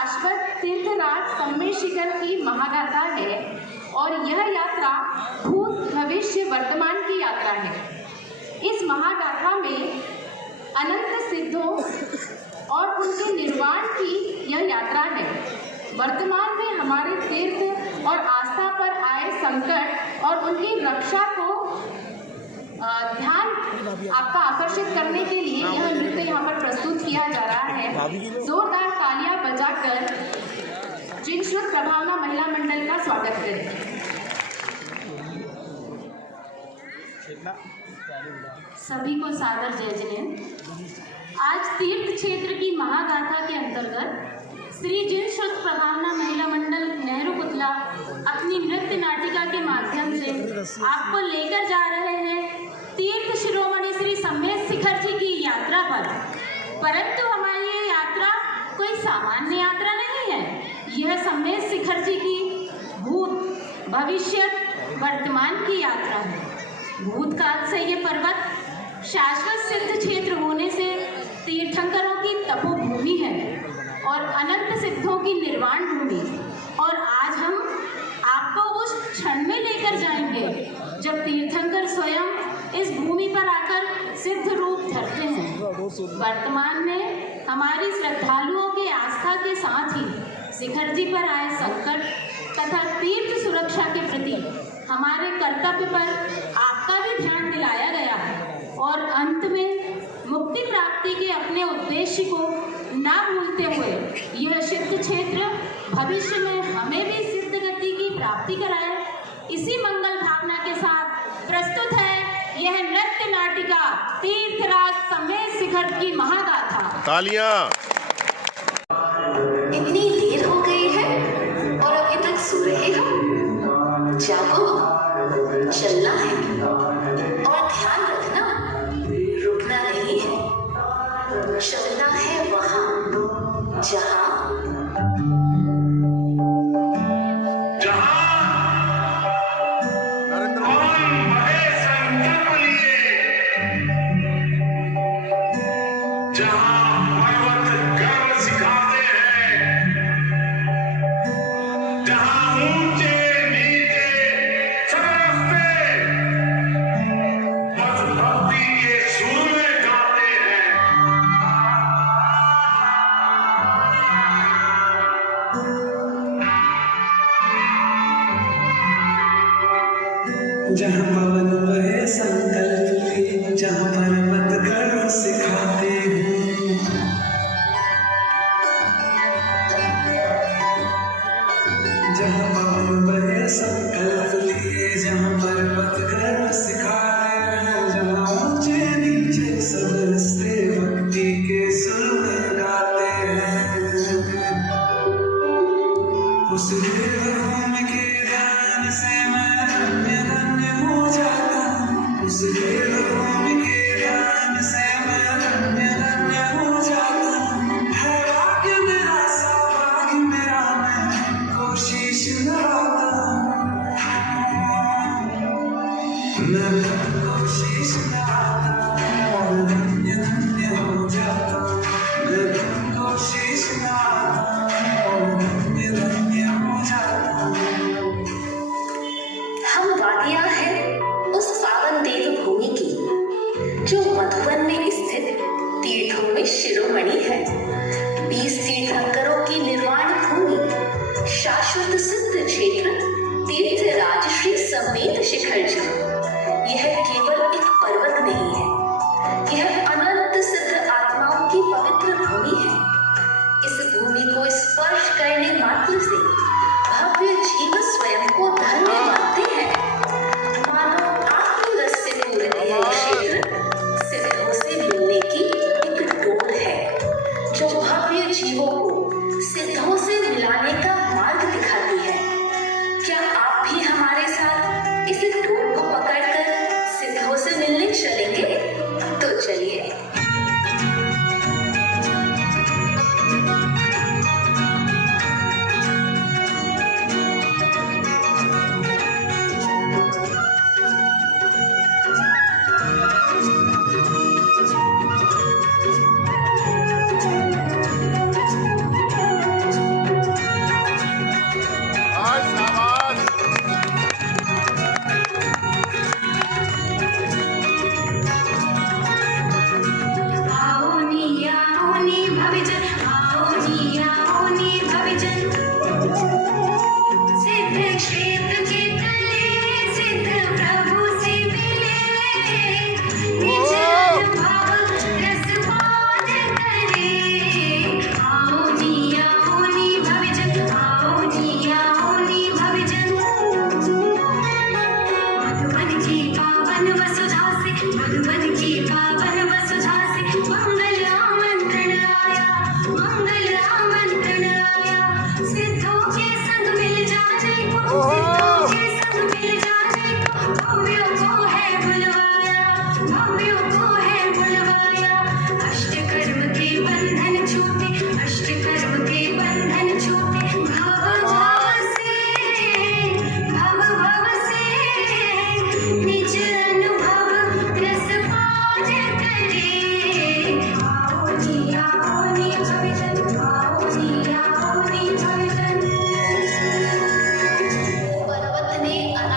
शाश्वत तीर्थराज सम्मेद शिखर की महागाथा है और यह यात्रा भूत भविष्य वर्तमान की यात्रा है। इस महागाथा में अनंत सिद्धों और उनके निर्वाण की यह यात्रा है। वर्तमान में हमारे तीर्थ और आस्था पर आए संकट और उनकी रक्षा को ध्यान आपका आकर्षित करने के लिए यह नृत्य यहाँ पर प्रस्तुत किया जा रहा है। जोरदार तालियां बजाकर जिन श्रुत प्रभावना महिला मंडल का स्वागत करें। सभी को सादर जय जय। आज तीर्थ क्षेत्र की महागाथा के अंतर्गत श्री जिन श्रुत प्रभावना महिला मंडल नेहरू पुतला अपनी नृत्य नाटिका के माध्यम से आपको लेकर जा रहे हैं तीर्थ शिरोमणि श्री सम्मेद शिखर जी की यात्रा पर। परंतु हमारी ये यात्रा कोई सामान्य यात्रा नहीं है। यह सम्मेद शिखर जी की भूत भविष्य वर्तमान की यात्रा है। भूतकाल से ये पर्वत शाश्वत सिद्ध क्षेत्र होने से तीर्थंकरों की तपोभूमि है और अनंत सिद्धों की निर्वाण भूमि। और आज हम आपको उस क्षण में लेकर जाएंगे जब तीर्थंकर स्वयं इस भूमि पर आकर सिद्ध रूप धरते हैं। वर्तमान में हमारी श्रद्धालुओं की आस्था के साथ ही शिखर जी पर आए संकट तथा तीर्थ सुरक्षा के प्रति हमारे कर्तव्य पर आपका भी ध्यान दिलाया गया है और अंत में मुक्ति प्राप्ति के अपने उद्देश्य को ना भूलते हुए यह सिद्ध क्षेत्र भविष्य में हमें भी सिद्ध गति की प्राप्ति कराए। इसी मंगल भावना के साथ प्रस्तुत है यह नृत्य नाटिका तीर्थराज सम्मेद शिखर की महागाथा। तालियां। इतनी देर हो गई है और अभी तक सो रहे हो। जागो, चलना है और ध्यान रखना, रुकना नहीं है। चलना है वहाँ जहाँ जहाँ पवन बहे संकल्प के, जहाँ पर्वत गर्व सिखाते हैं। जहाँ पवन बहे संकल्प लिए, जहाँ पर्वत गर्व सिखाते हैं। जहाँ ऊंचे नीचे सब रस्ते भक्ति के सुर में गाते हैं। उस भूमि के ध्यान से मैं धन्य धन्य हो जाता हूँ। उस भूमि के ध्यान से मैं धन्य धन्य हो जाता हूँ। है भाग्य मेरा सौभाग्य मेरा, मैं कोशिश लगाता हूँ। मैं कोशिश लगाता हूँ, धन्य धन्य हो जाता हूँ। मैं कोशिश लगाता हूँ, धन्य धन्य हो जाता हूँ। हम वादियां हैं उस पावन देव भूमि की जो मधुबन में स्थित तीर्थों में शिरोमणि है। 20 तीर्थंकरों की निर्वाण भूमि, शाश्वत सिद्ध क्षेत्र तीर्थ राज श्री सम्मेद शिखर जी। यह केवल एक पर्वत नहीं है, यह अनंत सिद्ध आत्माओं की पवित्र भूमि है। इस भूमि को स्पर्श करने मात्र से भव्य जीव स्वयं को धन्य मानते हैं। मानो आत्म रस से पूरित यह क्षेत्र सिद्धों से मिलने की एक डोर है जो भव्य जीवों को सिद्ध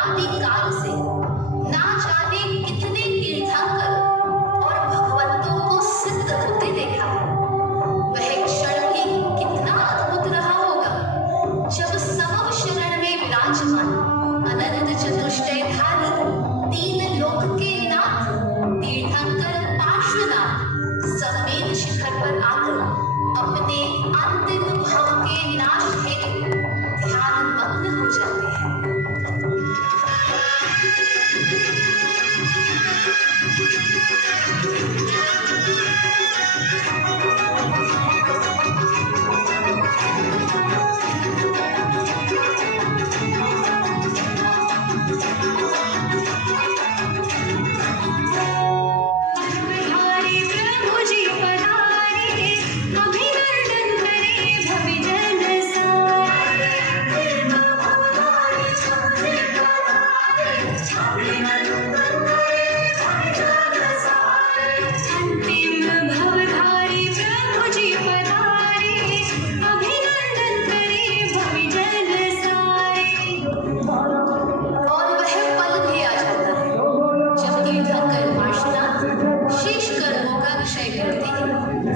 अनादिकाल से ना जाने कितने तीर्थंकर और भगवंतों को सिद्ध होते देखा है। वह क्षण भी कितना अद्भुत रहा होगा जब समव शरण में विराजमान अनंत चतुष्टयधारी तीन लोक के नाथ तीर्थंकर पार्श्वनाथ समेत शिखर पर आकर अपने अंतिम भाव के नाश हेतु ध्यान मग्न हो जाते हैं।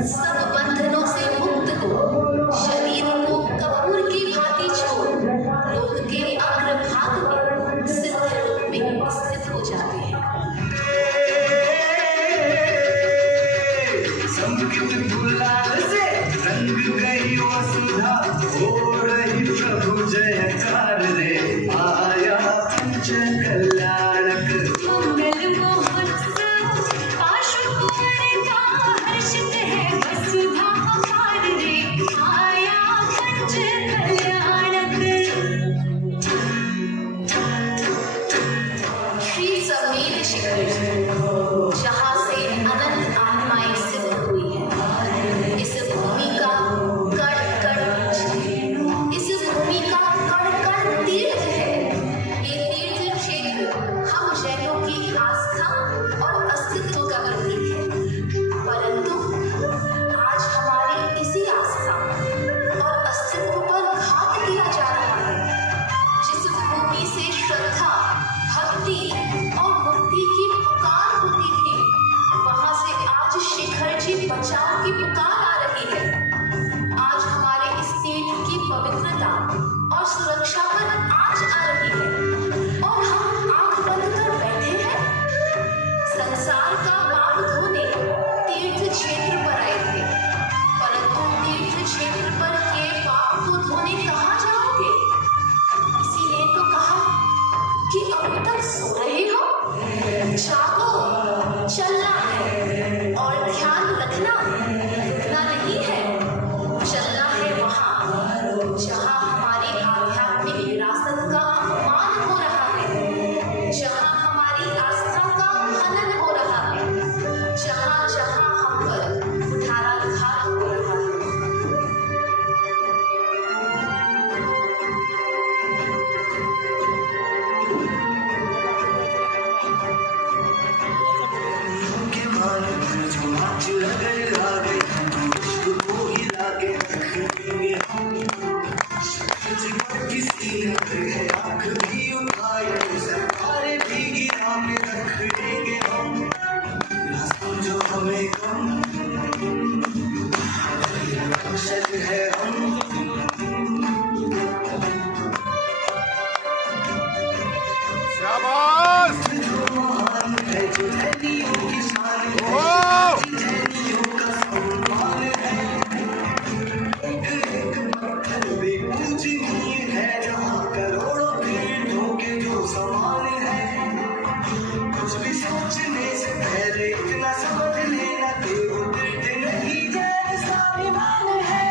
सब बंधनों से मुक्त हो शरीर को कपूर की भांति छोड़ लोक के अग्रभाग में सिद्ध रूप में स्थित हो जाते हैं। संगीत गुलाल से रंग गई वसुधा हो रही प्रभु जयकार रे आया पंच कल्याणक मंगल महोत्सव पाशु का हर्षित है वसुधा अपार रे आया पंच कल्याणक। श्री समेत शिखर जहाँ से अनंत आत्माएं सिद्ध हुई है, इस भूमि का कण कण तीर्थ है। ये तीर्थ क्षेत्र हम जैनों की आस्था और अस्तित्व का प्रतीक है, परंतु आज हमारी इसी आस्था और अस्तित्व पर घात किया जा रहा है। जिस भूमि से श्रद्धा, भक्ति और मुक्ति की पुकार होती थी, वहां से आज शिखर जी बचाव की पुकार आ रही है। आज हमारे इस तीर्थ की पवित्रता और सुरक्षा पर आज आ रही है और हम आंख बंद कर बैठे हैं। संसार का पाप धोने तीर्थ क्षेत्र पर आए थे, परंतु तीर्थ क्षेत्र पर के पाप को धोने कहाँ जाओगे? इसीलिए तो कहा कि अब तक सो रहे हो, जागो, चलना है और ध्यान रखना, रुकना नहीं है। चलना है वहां जहां हमारी आध्यात्मिक विरासत का अपमान हो रहा है, जहां हमारी आस्था का हनन हो रहा है, जहां जहां हम पर कुठाराघात हो रहा है। के मालिक जो नाच अगर आ गए तो इश्क को हिला के रख देंगे हम। किसी है आंख भी उठाए सरकारें भी गिरा के रख देंगे हम। ना समझो हमें कम, अक्षर है हम। शाबाश जो महान है जो धनियों की शान है, धनियों का सम्मान है। एक पत्थर भी पूजनीय है जहाँ करोड़ों पीढ़ों के जो समान है। कुछ भी सोचने से पहले इतना समझ लेना कि वो दर्द नहीं जैसा ईमान है।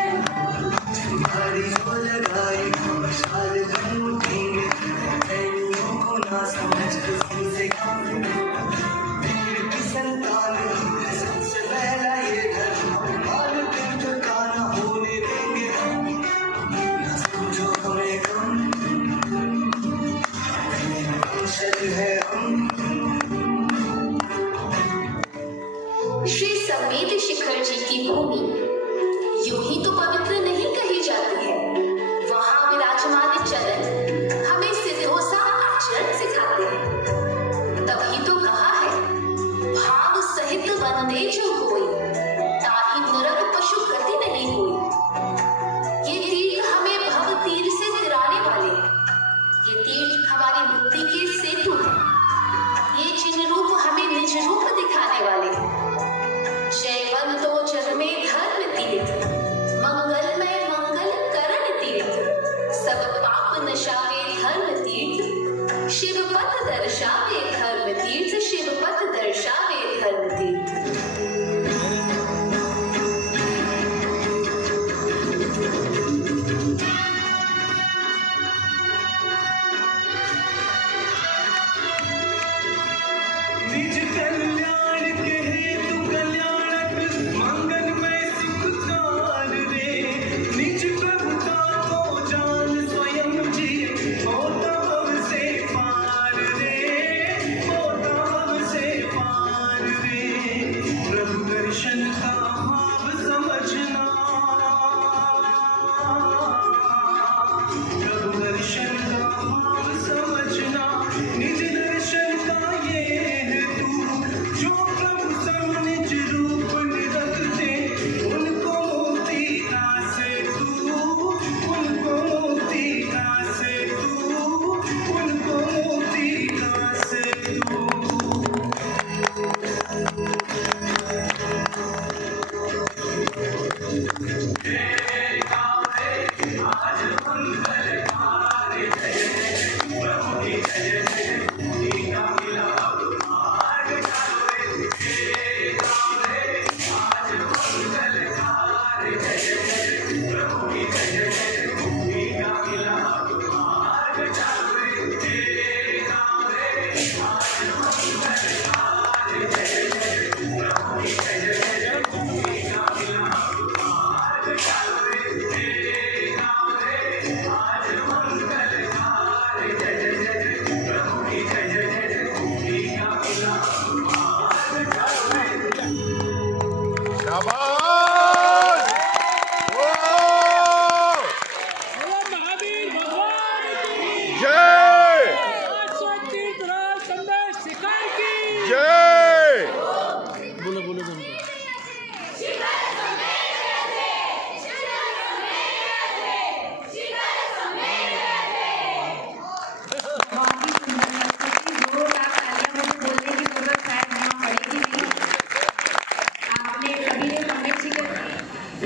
तुम्हारी जो लगाई हम शाल हम उठेंगे, धनियों को ना समझ किसी से कम। पीर की संतान है सबसे पहला ये घर, माल पिंड का ना होने देंगे हम। ना समझो हमें कम, अक्षर है हम। श्री समेत शिखर जी की भूमि यूं ही तो पवित्र नहीं कही जाती है। वहां विराजमान चरण हमें सिद्धोसा आचरण सिखाते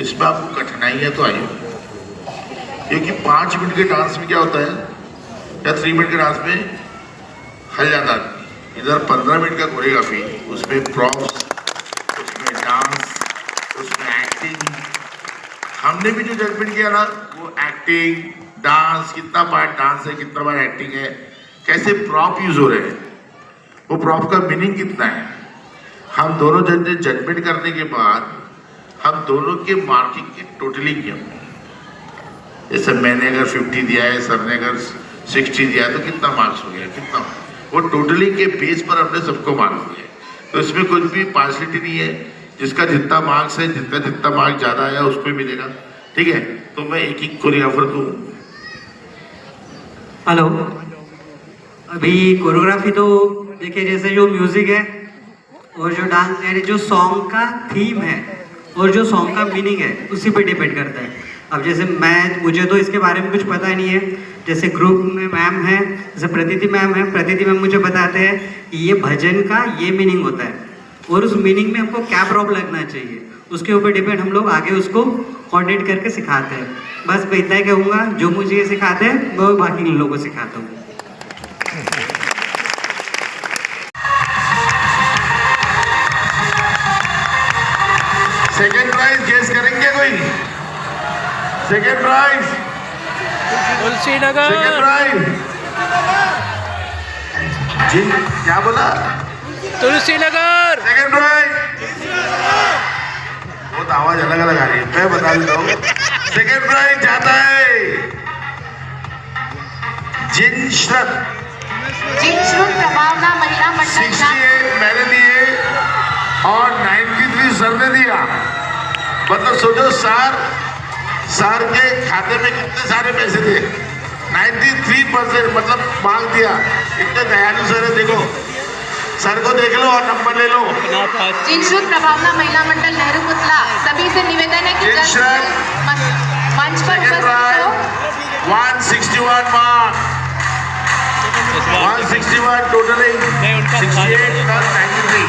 इसमें आपको कठिनाइयां तो आई, क्योंकि 5 मिनट के डांस में क्या होता है या 3 मिनट के डांस में हल जाता है। इधर 15 मिनट का कोरियोग्राफी, उसमें प्रॉप्स, उसमें डांस, उसमें एक्टिंग। हमने भी जो जजमेंट किया ना, वो एक्टिंग, डांस, कितना पार्ट डांस है, कितना पार्ट एक्टिंग है, कैसे प्रॉप यूज हो रहे हैं, वो प्रॉप का मीनिंग कितना है। हम दोनों जज ने जजमेंट करने के बाद हम दोनों के मार्किंग की टोटली किया। जैसे मैंने अगर 50 दिया है, सर ने अगर 60 दिया है, तो कितना मार्क्स हो गया, कितना, वो टोटली के बेस पर हमने सबको मार्क्स दिए। तो इसमें कुछ भी पार्शलिटी नहीं है, जिसका जितना मार्क्स है, जितना मार्क्स ज्यादा आया उसको ही मिलेगा। ठीक है, तो मैं एक एक कोरियोग्राफर दूं। हेलो, अभी कोरियोग्राफी तो देखिए, जैसे जो म्यूजिक है और जो डांस यानी जो सॉन्ग का थीम है और जो सॉन्ग का मीनिंग है, उसी पे डिपेंड करता है। अब जैसे मुझे तो इसके बारे में कुछ पता नहीं है। जैसे ग्रुप में मैम है, जैसे प्रतीति मैम है, प्रतीति मैम मुझे बताते हैं कि ये भजन का ये मीनिंग होता है और उस मीनिंग में हमको क्या प्रॉप लगना चाहिए, उसके ऊपर डिपेंड हम लोग आगे उसको कोऑर्डिनेट करके सिखाते हैं। बस मैं इतना ही कहूँगा, जो मुझे ये सिखाते हैं मैं बाकी लोगों को सिखाता हूँ। सेकेंड प्राइज गेस करेंगे कोई? Second prize, Tulsi Nagar, second prize जी, क्या बोला? Tulsi Nagar, second prize. बहुत आवाज अलग अलग आ रही है, मैं बता देता हूँ। सेकेंड प्राइज जाता है जिनश्रुत प्रभावना महिला मंडल 68 मैंने दिए और 93 सर ने दिया। मतलब सोचो सर के खाते में कितने सारे पैसे थे, 93%, मतलब मांग दिया। इतने दयालु सर है, देखो सर को देख लो और नंबर ले लो। जिनश्रुत प्रभावना महिला मंडल नेहरू पुतला, सभी से निवेदन है कि मंच पर second prize 161 marks, 161 totally 68 plus 93।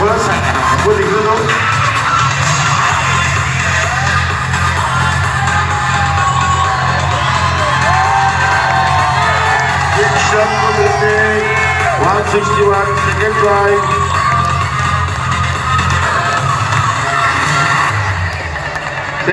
थोड़ा सा वो लिख दो। एक शब्द को देते 161 सेकेंड प्राइज